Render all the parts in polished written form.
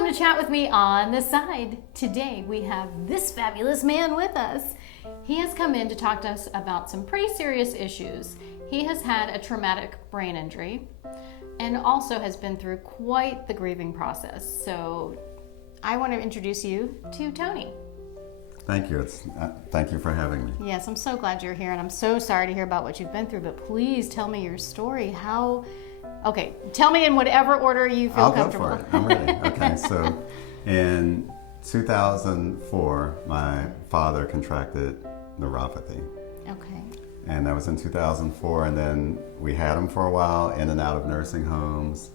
welcome to Chat With Me on the Side. Today we have this fabulous man with us. He has come in to talk to us about some pretty serious issues. He has had a traumatic brain injury and also has been through quite the grieving process. So I want to introduce you to Tony. Thank you. Thank you for having me. Yes, I'm so glad you're here, and I'm so sorry to hear about what you've been through, but please tell me your story. Okay, tell me in whatever order you feel comfortable. I'll go for it. I'm ready. Okay, so in 2004, my father contracted neuropathy. Okay. And that was in 2004, and then we had him for a while, in and out of nursing homes,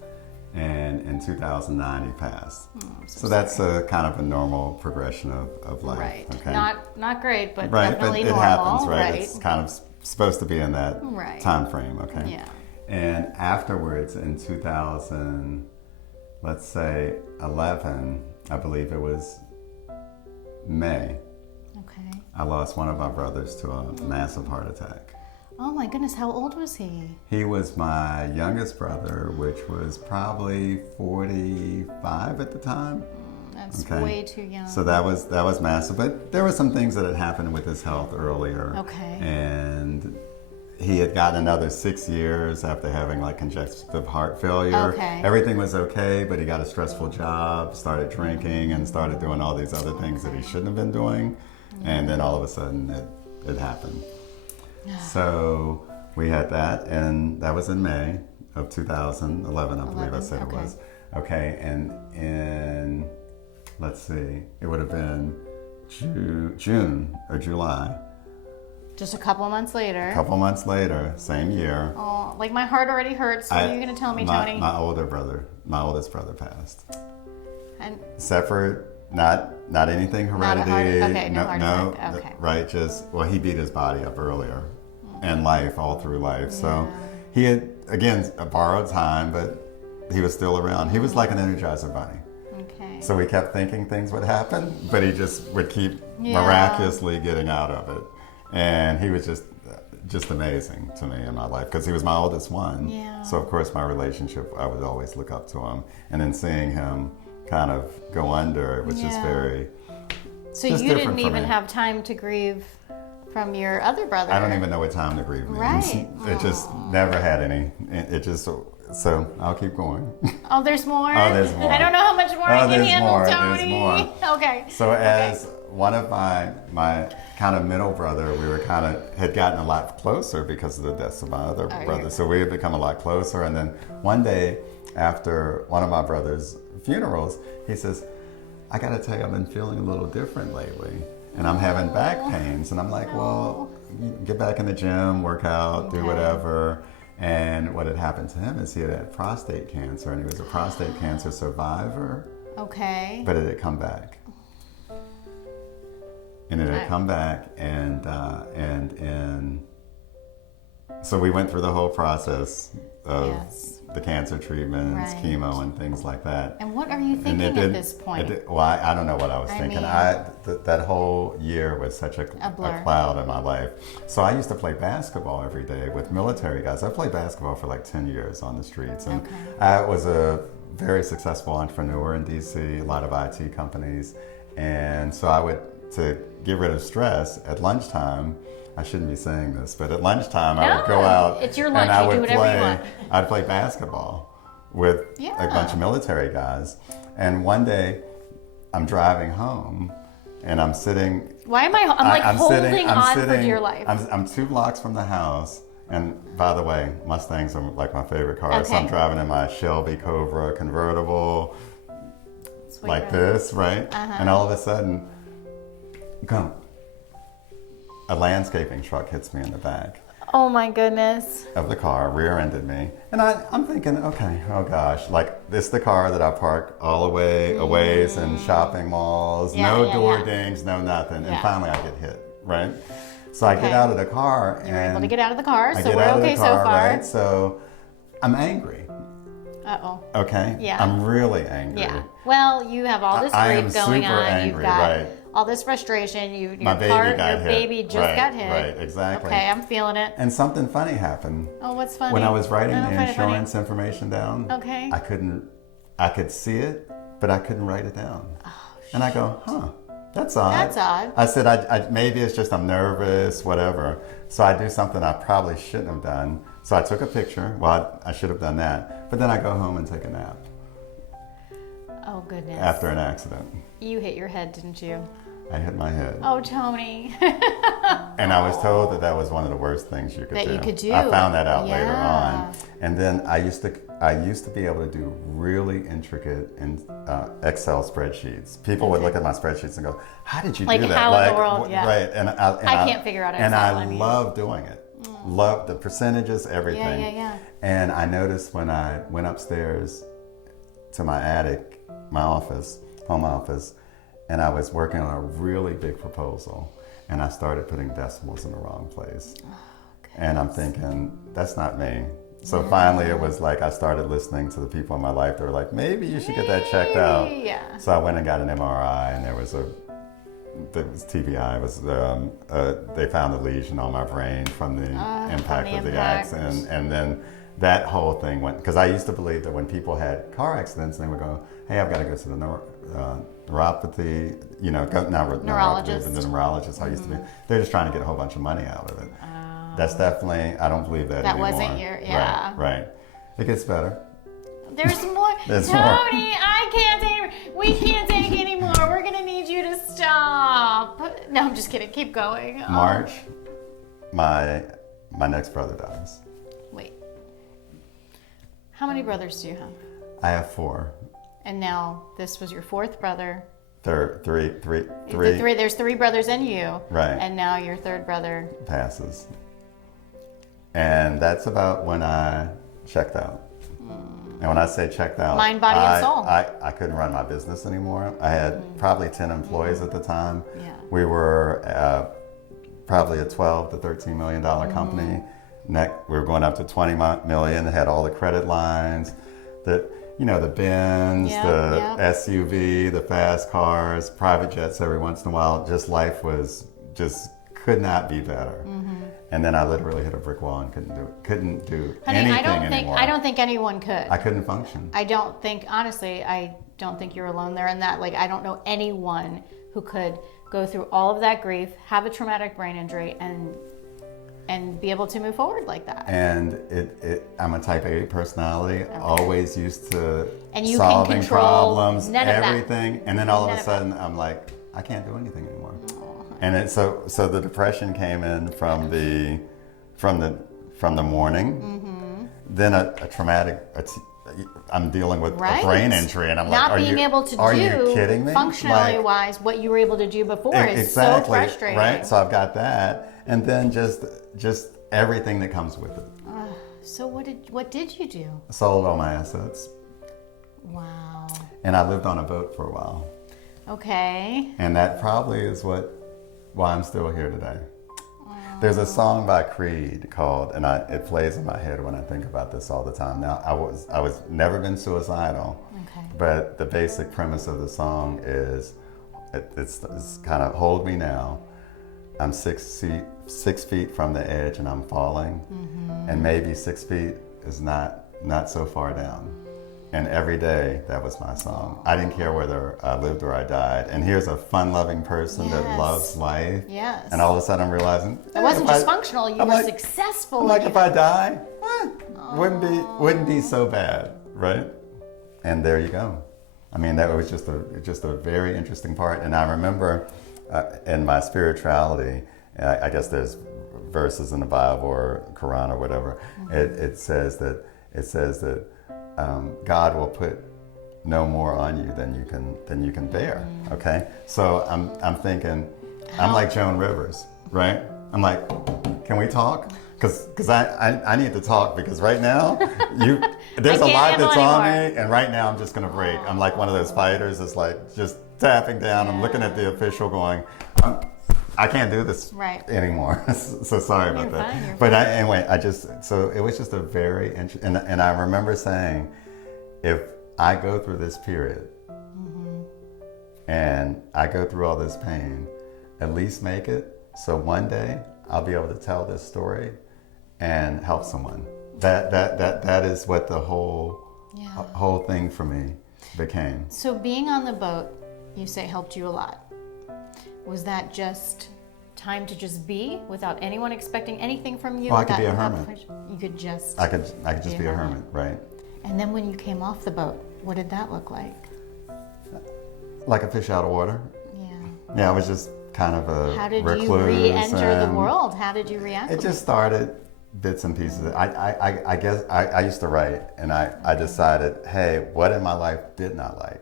and in 2009 he passed. So that's a kind of a normal progression of life. Right. Okay? Not great, but right, definitely but it normal. happens, right? It's kind of supposed to be in that time frame, okay? Yeah. And afterwards, in 2000, let's say 11, I believe it was May, Okay. I lost one of my brothers to a massive heart attack. Oh my goodness, how old was he? He was my youngest brother, which was probably 45 at the time. That's way too young. So that was massive. But there were some things that had happened with his health earlier. Okay. And he had gotten another 6 years after having like congestive heart failure. Okay. Everything was okay, but he got a stressful job, started drinking, and started doing all these other things that he shouldn't have been doing. And then all of a sudden it happened. So we had that, and that was in May of 2011, I believe I said it was. Okay, and in, let's see, it would have been June or July. Just a couple months later. A couple months later, same year. Oh, like my heart already hurts. What are you going to tell me, Tony? My oldest brother passed. And Separate, not anything hereditary. No heart attack. Okay. Right, he beat his body up earlier in life, all through life. So he had, again, a borrowed time, but he was still around. He was like an Energizer bunny. Okay. So we kept thinking things would happen, but he just would keep miraculously getting out of it. And he was just amazing to me in my life because he was my oldest one. Yeah. So of course my relationship, I would always look up to him. And then seeing him kind of go under, it was just very. So you didn't even have time to grieve from your other brother. I don't even know what time to grieve means. Right. It just never had any. It just. So I'll keep going. Oh, there's more? Oh, there's more. I don't know how much more I can handle, Tony. There's more. Okay. So as one of my kind of middle brother, we were had gotten a lot closer because of the deaths of my other brother. So we had become a lot closer. And then one day after one of my brother's funerals, he says, I got to tell you, I've been feeling a little different lately. And I'm having back pains. And I'm like, well, get back in the gym, work out, do whatever. And what had happened to him is he had prostate cancer, and he was a prostate cancer survivor. Okay. But it had come back. And it had come back, and so we went through the whole process of the cancer treatments, chemo, and things like that. And what are you thinking at this point? I don't know what I was thinking. That whole year was such a cloud in my life. So I used to play basketball every day with military guys. I played basketball for like 10 years on the streets. And I was a very successful entrepreneur in DC, a lot of IT companies. And so to get rid of stress at lunchtime, I shouldn't be saying this, but at lunchtime I would go out it's your lunch. and I you would do whatever you want. I'd play basketball with a bunch of military guys. And one day I'm driving home and I'm sitting. Why am I'm holding on for dear life. I'm 2 blocks from the house. And by the way, Mustangs are like my favorite cars. So I'm driving in my Shelby Cobra convertible like this, right? And all of a sudden, a landscaping truck hits me in the back. Oh my goodness. Of the car, rear-ended me. And I'm thinking, okay, oh gosh, like this the car that I park all the way away in shopping malls, no door dings, no nothing. And finally I get hit, right? So I get out of the car and... You're able to get out of the car, so we're okay so far. Right? So I'm angry. Uh-oh. Okay? Yeah. I'm really angry. Yeah. Well, you have all this grief going on. Angry, You've got right. all this frustration. Your baby just got hit. Right, exactly. Okay, I'm feeling it. And something funny happened. Oh, what's funny? When I was writing the insurance information down, okay. I could see it, but I couldn't write it down. And I go, huh, that's odd. That's odd. I said, I maybe it's just I'm nervous, whatever. So I do something I probably shouldn't have done. So I took a picture. Well, I should have done that. But then I go home and take a nap Oh, goodness. after an accident. You hit your head, didn't you? I hit my head. Oh, Tony. And I was told that that was one of the worst things you could That do. you could do. I found that out later Yeah. on. And then I used to be able to do really intricate Excel spreadsheets. People would look at my spreadsheets and go, "How did you Like, do that?" how in the world? Yeah. Right. And I can't figure out And Excel, I I mean. love doing it. Love the percentages, everything. Yeah. And I noticed when I went upstairs to my attic, my office, home office, and I was working on a really big proposal, and I started putting decimals in the wrong place. And I'm thinking, that's not me. So finally it was like I started listening to the people in my life that were like, maybe you should get that checked out. Yeah. So I went and got an MRI, and there was TBI. They found a lesion on my brain from the impact of the impact. accident. And then that whole thing went, because I used to believe that when people had car accidents, they would go, hey, I've got to go to the neuropathy, neuropathy, Neurologist. but the neurologist, I used to be, they're just trying to get a whole bunch of money out of it. That's definitely, I don't believe that That anymore. wasn't your- yeah. Right. It gets better. There's more. There's Tony, more. I can't take. We can't take anymore. We're gonna need you to stop. No, I'm just kidding. Keep going. Oh, March, my next brother dies. wait. How many brothers do you have? I have 4. And now this was your 4th brother. Three There's 3 brothers and you. Right. And now your 3rd brother. passes. And that's about when I checked out. And when I say checked out, Mind, body, and soul. I couldn't run my business anymore. I had probably 10 employees at the time. Yeah. We were probably a 12 to $13 million company. We were going up to 20 million. Had all the credit lines, the Benz, Yeah, the SUV, the fast cars, private jets every once in a while. Just life was just could not be better. And then I literally hit a brick wall and couldn't do Honey, anything anymore. I don't think anyone could. I couldn't function. I don't think, honestly, I don't think you're alone there in that. Like, I don't know anyone who could go through all of that grief, have a traumatic brain injury, and be able to move forward like that. And I'm a type A personality, always used to And you can solving control problems, none of that. everything. And then all None of a of sudden, I'm like, I can't do anything anymore. And so the depression came in from the morning. Then a traumatic. I'm dealing with Right. a brain injury, and I'm Not like, being able to are do you kidding me? functionally Like, wise what you were able to do before is exactly, so frustrating. right? So I've got that, and then just everything that comes with it. So what did you do? Sold all my assets, Wow. and I lived on a boat for a while. Okay. And that probably is why I'm still here today. There's a song by Creed called, and it plays in my head when I think about this all the time. Now, I was never been suicidal, Okay. but the basic premise of the song is, it's kind of hold me now. I'm 6 feet from the edge, and I'm falling, and maybe 6 feet is not so far down. And every day, that was my song. I didn't care whether I lived or I died. And here's a fun-loving person that Yes. loves life. Yes. And all of a sudden, I'm realizing It wasn't if just I- functional. You I'm were like- successful. I'm like, and if you- I die, wouldn't be so bad, right? And there you go. I mean, that was just a very interesting part. And I remember in my spirituality, I guess there's verses in the Bible or Quran or whatever. It says that God will put no more on you than you can bear. Okay, so I'm thinking, I'm like Joan Rivers, right? I'm like, can we talk? Because I need to talk, because right now there's a I can't lot handle that's on anymore. me, and right now I'm just gonna break. I'm like one of those fighters that's like just tapping down. I'm looking at the official going, I can't do this Right. anymore. So sorry about You're that. fine, you're But anyway, so it was just a very interesting, and I remember saying, if I go through this period and I go through all this pain, at least make it so one day I'll be able to tell this story and help someone. That is what the whole thing for me. became. So being on the boat, you say helped you a lot. Was that just time to just be without anyone expecting anything from you? Well, I could without- be a without hermit. pressure? You could just. I could just be a hermit, right? And then when you came off the boat, what did that look like? Like a fish out of water. Yeah. Yeah, I was just kind of a How did recluse. you re-enter the and world? How did you react? It just started bits and pieces. I guess I used to write, and I decided, hey, what in my life did not like?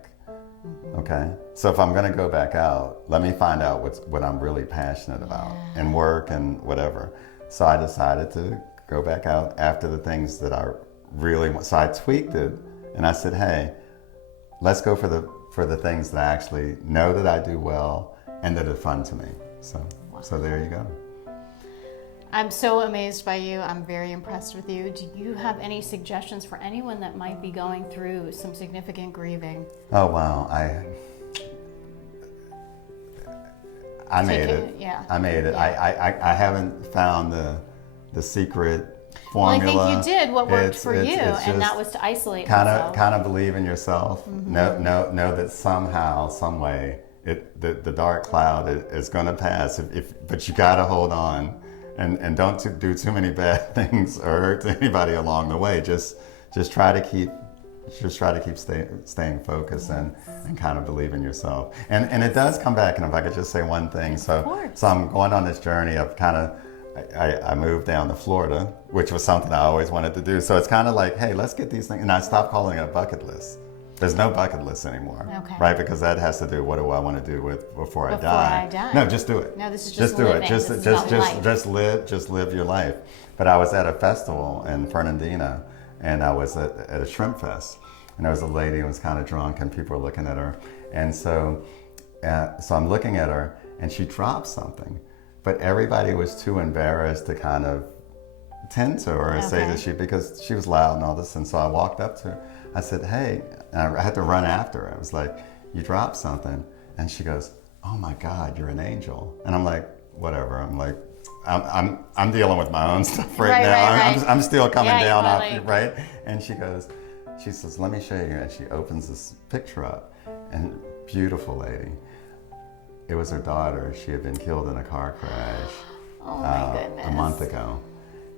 Okay, so if I'm going to go back out, let me find out what I'm really passionate about in work and whatever. So I decided to go back out after the things that I really want. So I tweaked it, and I said, hey, let's go for the things that I actually know that I do well and that are fun to me. So there you go. I'm so amazed by you. I'm very impressed with you. Do you have any suggestions for anyone that might be going through some significant grieving? Oh wow, I made it. Yeah. I made it. Yeah. I haven't found the secret Well, I formula. think you did what worked It's- for it's- you, it's and that just was to isolate kind yourself. of believe in yourself. Know that somehow, some way, the dark cloud is going to pass. But you got to hold on, and don't do too many bad things or hurt anybody along the way. Just try to keep staying focused and kind of believe in yourself. And it does come back. And if I could just say one thing, so I'm going on this journey of kind of. I moved down to Florida, which was something I always wanted to do. So it's kind of like, hey, let's get these things. And I stopped calling it a bucket list. There's no bucket list anymore, right? Because that has to do what do I want to do before I die? No, just do it. No, this is just do living. it. This is about life. Just live your life. But I was at a festival in Fernandina, and I was at a shrimp fest, and there was a lady who was kind of drunk, and people were looking at her, and so I'm looking at her, and she dropped something. But everybody was too embarrassed to kind of tend to her and say that because she was loud and all this. And so I walked up to her. I said, hey, and I had to run after her. I was like, you dropped something. And she goes, oh my God, you're an angel. And I'm like, whatever. I'm like, I'm dealing with my own stuff right now. I'm still coming down off you, right? And she says, let me show you. And she opens this picture up, and beautiful lady. It was her daughter. She had been killed in a car crash a month ago.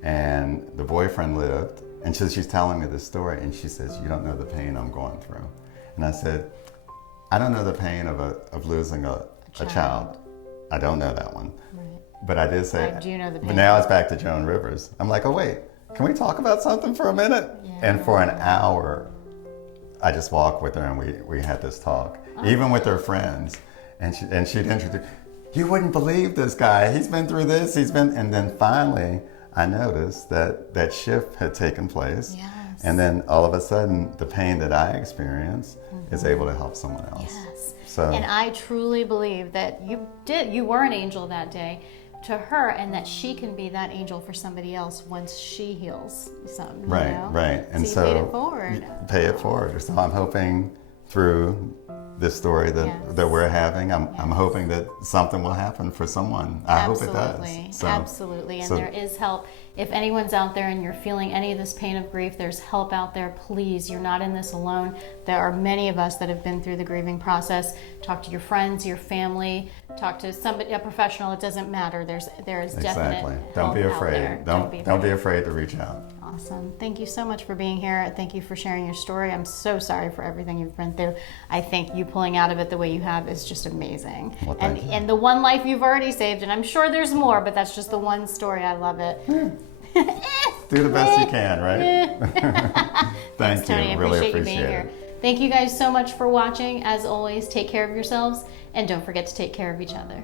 And the boyfriend lived. And she's telling me this story. And she says, you don't know the pain I'm going through. And I said, I don't know the pain of losing a child. I don't know that one. Right. But I did say, I do know the pain. But now it's back to Joan Rivers. I'm like, oh, wait, can we talk about something for a minute? Yeah. And for an hour, I just walked with her and we had this talk, even with her friends. And she'd introduce, you wouldn't believe this guy. He's been through this. And then finally, I noticed that shift had taken place. Yes. And then all of a sudden, the pain that I experience is able to help someone else. Yes. So, and I truly believe that you were an angel that day to her, and that she can be that angel for somebody else once she heals something. Right, you know? right. And so you paid it forward. Pay it forward. So I'm hoping through this story that we're having, I'm hoping that something will happen for someone. I hope it does. So, absolutely. And there is help. If anyone's out there and you're feeling any of this pain of grief, there's help out there. Please, you're not in this alone. There are many of us that have been through the grieving process. Talk to your friends, your family, talk to somebody, a professional. It doesn't matter. There is definite help. Don't be afraid. Out there. Don't be afraid to reach out. Awesome. Thank you so much for being here. Thank you for sharing your story. I'm so sorry for everything you've been through. I think you pulling out of it the way you have is just amazing. Well, and the one life you've already saved, and I'm sure there's more, but that's just the one story. I love it. Do the best you can, right? Thanks, you. Tony. I Really appreciate you being here. Thank you guys so much for watching. As always, take care of yourselves, and don't forget to take care of each other.